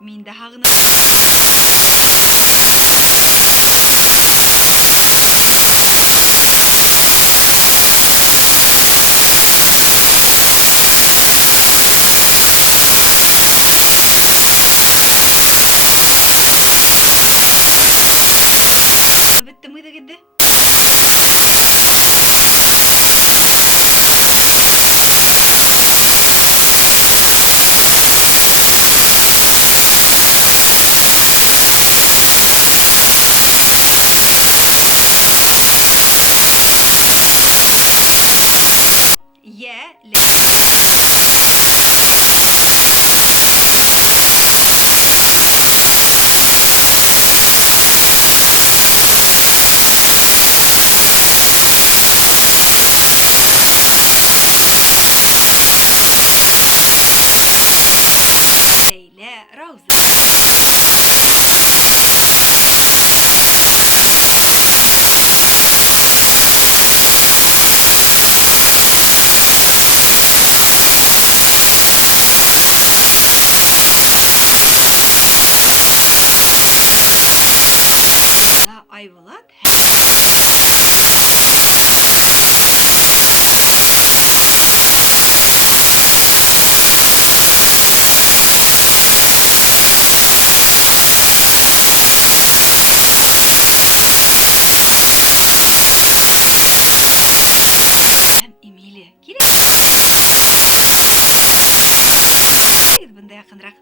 Мин дә һагына. Беттем уйда гидде. Я Лейла Рауза. Айвалат. Эмилия, килек. Бында якынрак.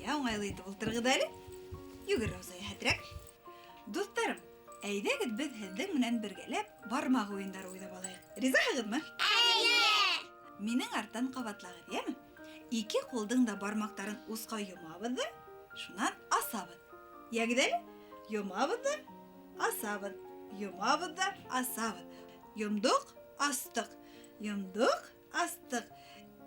Я оңайлы итеп ултыргыз әле. Югер Рауза хәтрәк. Дусларым, әйдәгез без һезнең менән бергәләп бармак уеннары уйнап алайык. Ризаһығызмы? Әйе. Минең арттан кабатлагыз, яме? Ике кулдың да бармактарын уска йомабыз да, шуннан асабыз. Ягез әле? Йомабыз да, асабыз. Йомабыз да, асабыз. Йомдык, астык. Йомдык, астык.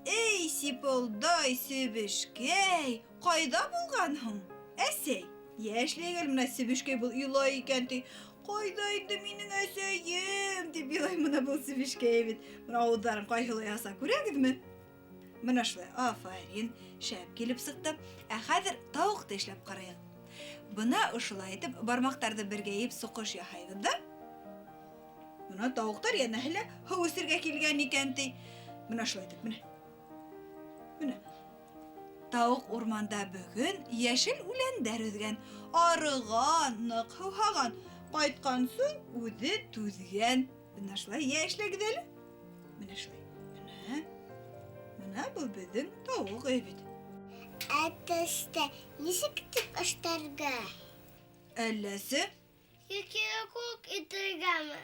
Эй, сиполдай сөбешкәй, кайда булганһың? Әсәй, яшьлегел менә сөбешкәй бул илай икән ти. Кайда инде минең әсәем? Дип илай менә бул сөбешкәй бит. Менә авызларын кайһылай аса, күрәгезме? Менә шулай, афарин, шәп килеп сыкты. Ә хәзер тавыкты эшләп карыйк. Бына ошылай итеп бармактарды бергәйеп сукыш яһайбыз да. Менә тавыктар янәһле һыу үсергә килгән икән ти. Менә шулай итеп, менә. Менә. Тауык урманда бөгөн яшел үләндәр үҙгән, арыган, ныҡ һыуһаған, ҡайткан соң үҙе түҙгән. Менә шулай йәшләгеҙ әле. Менә шулай. Менә. Менә был беҙҙең тауык бит. Әтәстә нисек итеп эшләргә? Әлләсе? Яки күк итергәме?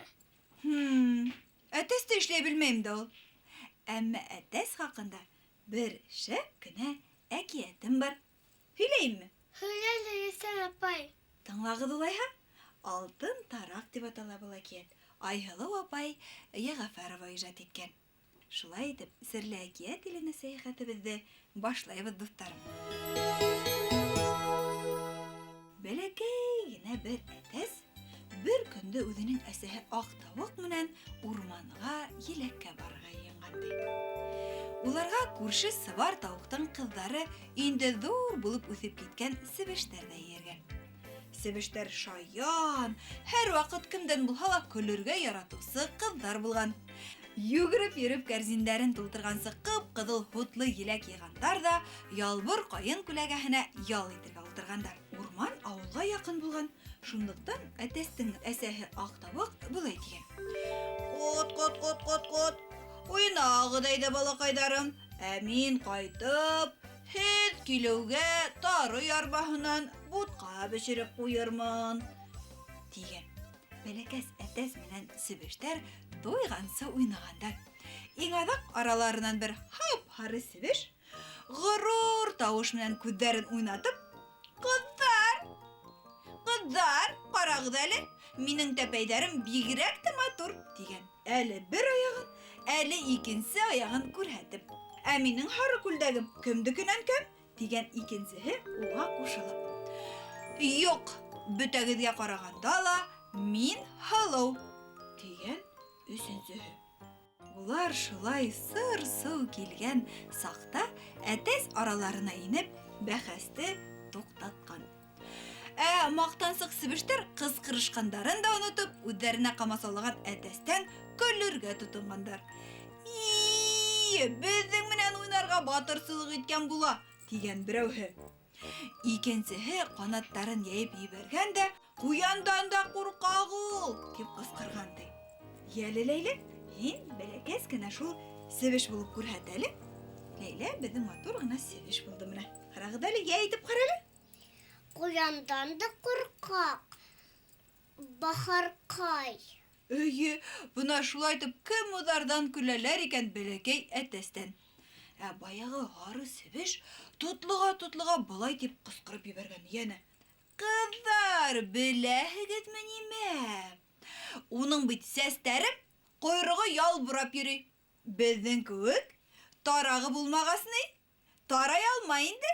Әтәсте эшләй белмәйем дә ул. Әммә әтәс хаҡында бер шәп кенә әкиәтем бар. Һөйләйемме? Һөйлә Ләйсән апай. Тыңлағыҙ улайһа, алтын тараҡ дип атала был әкиәт. Айһылыу апай Йәғәфәрова ижад иткән. Шулай итеп, серле әкиәт иленә сәйәхәтебеҙҙе башлайбыҙ, дуҫтарым. Бәләкәй генә бер әтәс бер көндө үҙенең әсәһе аҡ тауыҡ менән урманға еләккә барырға йыйынған. Уларға күрше сыбар тауыҡтың ҡыҙҙары инде ҙур булып үҫеп киткән себештәр ҙә йөргән. Себештәр шаян, һәр ваҡыт кемдән булһа ла көлөргә яратыусы ҡыҙҙар булған. Йүгереп йөрөп кәрзиндәрен тултырғансы ҡып-ҡыҙыл һутлы еләк йыйғандар да ялбыр ҡайын күләгәһенә ял итергә ултырғандар. Урман ауылға яҡын булған. Шунлыҡтан әтәстең әсәһе аҡ тауыҡ былай тигән. Ҡот, уйнағыҙ әйҙә балаҡайҙарым. Ә мин ҡайтып, һеҙ килеүгә тары ярбаһынан бутҡа бешереп ҡуйырмын, тигән. Бәләкәс әтәс менән себештәр туйғансы уйнағандар. Иң аҙаҡ араларынан бер һап-һары себеш ғорур тауыш менән күҙҙәрен уйнатып: Ҡыҙҙар, ҡарағыҙ әле, минең тәпәйҙәрем бигерәк тә матур, тигән. Әле бер аяғын, әле икенсе аяғын күрһәтеп. Ә минең һары күлдәгем кемдекенән кем? Тигән икенсеһе уға ҡушылып. Юҡ, бөтәгеҙгә ҡарағанда ла мин һылыу, тигән өсөнсөһө. Улар шулай сыр-сыу килгән саҡта әтәс араларына инеп, бәхәсте туктаткан. Мактансык себештер кызкырышкандарын да онытып, үҙҙәренә ҡамасаулаган әтәстән көлөргә тотонғандар. Беҙҙең менән уйнарға батырсылыҡ иткән була, тигән берәүһе. Икенсеһе ҡанаттарын йәйеп ебәргән дә, ҡуяндан да ҡурҡаҡ ул, тип ҡысҡырған ди. Йәле Ләйлә, һин бәләкәс кенә шул себеш булып күрһәт әле. Ләйлә беҙҙең матур ғына себеш булды менә. Ҡарағыҙ әле, йә итеп ҡарале. Ҡуяндан да ҡурҡаҡ. Бахарҡай. Өйө, бына шулай итеп кем уҙарҙан көләләр икән бәләкәй әтәстән. Баяғы һары себеш тотлоға былай тип ҡысҡырып ебәргән йәнә. Ҡыҙҙар, беләһегеҙме нимә? Уның бит сәстәре ҡойроғо ялбырап йөрөй. Беҙҙең кеүек тарағы булмағас ни? Тарай алмай инде.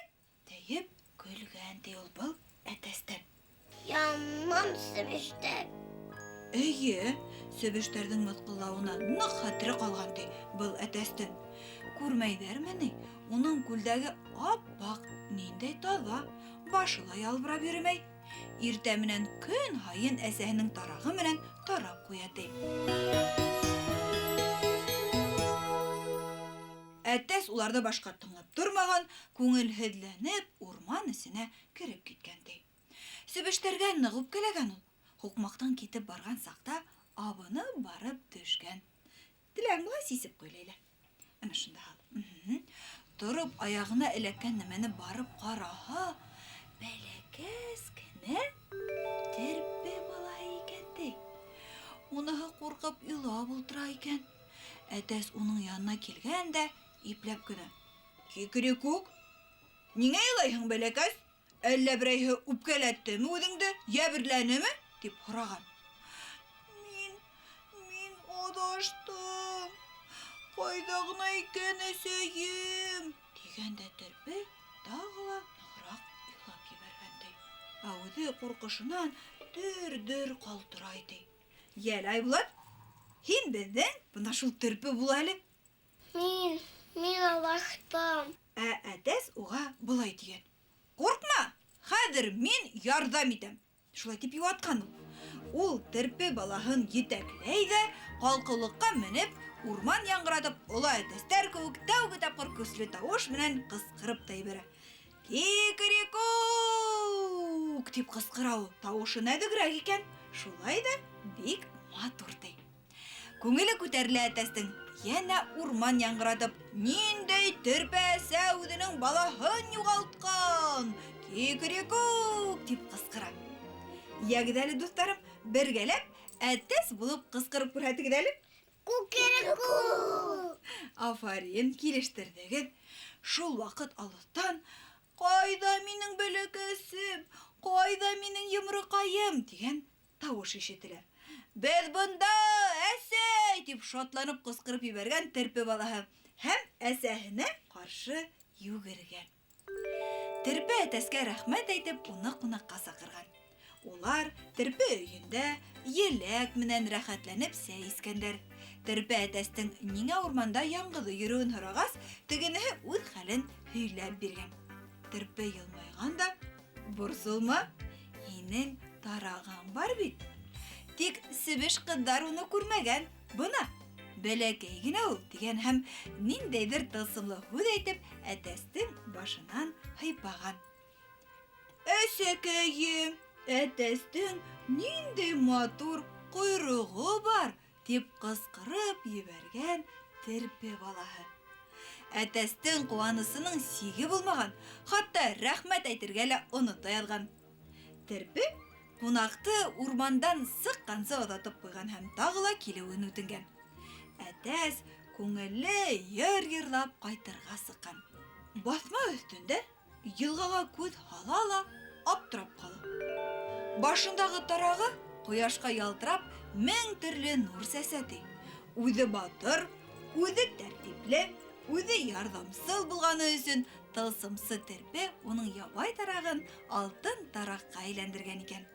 Тейеп көлгән ди ул был әтәстән. Яман себештәр. Эйе, себештәрҙең мыҫҡыллауына ныҡ хәтере ҡалған ди был әтәстең. Күрмәйҙәрме ни? Уның күлдәге ап-аҡ, ниндәй таҙа, башы ла ялбырап йөрөмәй. Иртә менән көн һайын әсәһенең тарағы менән тарап ҡуя ти. Әтәс уларҙы башҡа тыңлап тормаған, күңелһеҙләнеп, урман эсенә кереп киткән ди. Себештәргә ныҡ үпкәләгән ул. Һуҡмаҡтан китеп барған саҡта абынып барып төшкән. Теләң була сисеп ҡуй, Ләйлә. Ана шунда һал. Тороп аяғына эләккән нәмәне барып ҡараһа, бәләкәс кенә терпе балаһы икән ди. Уныһы ҡурҡып илап ултыра икән. Әтәс уның янына килгән дә ипләп кенә: «Кикрикүк, ниңә илайһың, бәләкәс? Әллә берәйһе үпкәләттеме үҙеңде, йәберләнеме?» тип һораған. Мин адаштым. Ҡайҙа ғына икән әсәйем? Тигәндә терпе тағы ла нығыраҡ илап ебәргән ди. Үҙе ҡурҡышынан дер-дер ҡалтырай ди. Йәл, Айбулат, һин беҙҙең бына шул терпе була әле. Мин адаштым. Әтәс уға былай тигән: «Ҡурҡма, хәҙер мин ярҙам итәм». Шулай тип юатҡан ул. Ул терпе балаһын етәкләй ҙә, ҡалҡыулыҡҡа менеп, урман яңғыратып, ола әтәстәр кеүек тәүге тапҡыр көслө тауыш менән ҡысҡырып та ебәрә. «Кикрикүк!» тип ҡысҡыра ул. Тауышы нәҙегерәк икән. Шулай да бик матур ти. Күңеле күтәрелә әтәстең. Йәнә урман яңғыратып, ниндәй терпе әсә үҙенең балаһын юғалтҡан! «Кикрикүк!» тип ҡысҡыра. Йәгеҙ әле, дуҫтарым, бергәләп әтәс булып ҡысҡырып күрһәтегеҙ әле. Кукереку! Афарин, килештерҙегеҙ. Шул ваҡыт алыҫтан: «Ҡайҙа минең бәләкәсем? Ҡайҙа минең йомроҡайым?» тигән тауыш ишетелә. «Беҙ бында, әсәй!» тип шатланып ҡысҡырып ебәргән терпе балаһы һәм әсәһенә ҡаршы йүгергән. Терпе әтәскә рәхмәт әйтеп, уны ҡунаҡҡа саҡырған. Улар терпе өйөндә еләк менән рәхәтләнеп сәй эскәндәр. Терпе әтәстең ниңә урманда яңғыҙы йөрөүен һорағас, тегенеһе үҙ хәлен һөйләп биргән. Терпе йылмайған да: «Борсолма, һинең тарағың бар бит. Тик себеш ҡыҙҙар уны күрмәгән. Бына, бәләкәй генә ул», тигән һәм ниндәйҙер тылсымлы һүҙ әйтеп, әтәстең башынан һыйпаған. «Әсәкәйем, әтәстең ниндәй матур ҡойроғо бар!» тип ҡысҡырып ебәргән терпе балаһы. Әтәстең ҡыуанысының сиге булмаған, хатта рәхмәт әйтергә лә онота яҙған. Терпе ҡунаҡты урмандан сыҡҡансы оҙатып ҡуйған һәм тағы ла килеүен үтенгән. Әтәс күңелле йыр йырлап ҡайтырға сыҡҡан. Баҫма өҫтөндә йылғаға күҙ һала ла аптырап ҡала. Башындағы тарағы ҡояшҡа ялтырап мең төрлө нур сәсәти. Үҙе батыр, үҙе тәртипле, үҙе ярҙамсыл булғаны өсөн тылсымсы терпе уның ябай тарағын алтын тараҡҡа әйләндергән икән.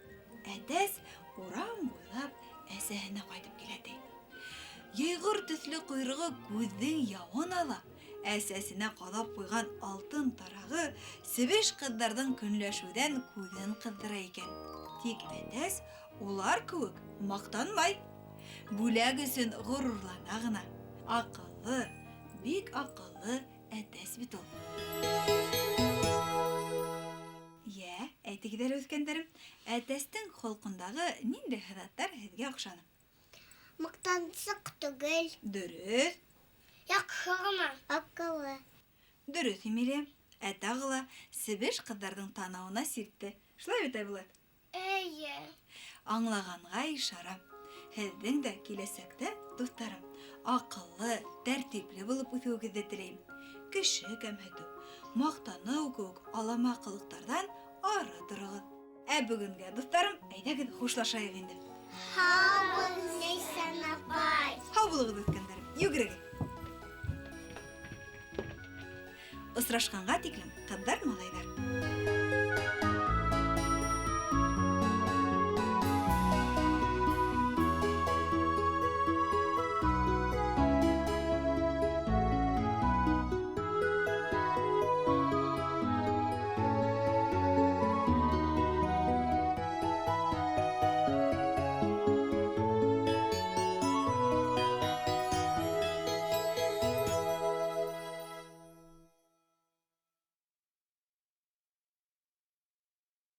Әтәс урам буйлап әсәһенә ҡайтып килә ти. Йәйғор төҫлө ҡойроғо күҙҙең яуын ала, әсәсенә кадап куйган алтын тарагы себеш кызларның көнләшүдән күзен кыздыра икән. Тик әтәс улар кебек мактанмай. Бүләк өчен горурлана гына. Акыллы, бик акыллы әтәс бит ул. Я, әйтегеҙләр үскәндәрем, әтәстең холкындагы нинди хәҙәттәр һеҙгә оҡшаны? Мактансыҡ түгел. Дөрөҫ. Яҡшы ғына. Акыллы. Дөрөҫ, Эмилия. Ә тағы ла себеш ҡыҙҙарҙың танауына сиртте. Шулай бит, Айбулат? Эйе. Аңлағанға ишара. Һеҙҙең дә киләсәктә, дуҫтарым, аҡыллы, тәртипле булып үҫеүегеҙҙе теләйем. Кеше кәмһетеү, маҡтаныу кеүек алама ҡылыҡтарҙан ары торығыҙ. Ә бөгөнгә, дуҫтарым, әйҙәгеҙ хушлашайыҡ инде. Һаубыҙ, Ләйсән апай. Һау булығыҙ, үҫкәндәрем, йүгерегеҙ. Осрашҡанға тиклем, ҡыҙҙар, малайҙар.